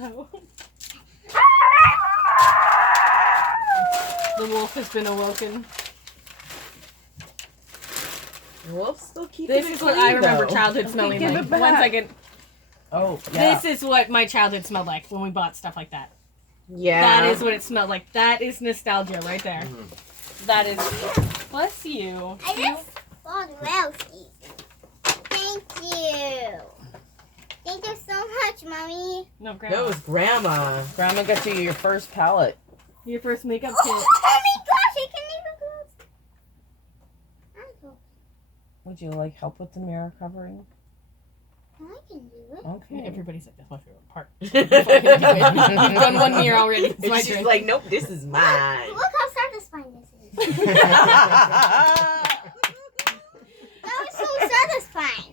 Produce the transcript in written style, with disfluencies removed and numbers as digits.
so. The wolf has been awoken. The wolf's still keeping This it is what clean, I remember though. childhood smelling Give like. it back. 1 second. Oh, yeah. This is what my childhood smelled like when we bought stuff like that. Yeah. That is what it smelled like. That is nostalgia right there. That is. Bless you. I just found Ralphie. Thank you. Thank you so much, Mommy. No, Grandma. That was Grandma. Grandma got you your first palette. Your first makeup Oh kit. my gosh, I can't even close. Would you like help with the mirror covering? I can do it. Okay. Everybody's like, that's my favorite part. You've done 1 mirror already. It's my And she's turn. like, nope, this is mine. Look how satisfying this is. That was so satisfying.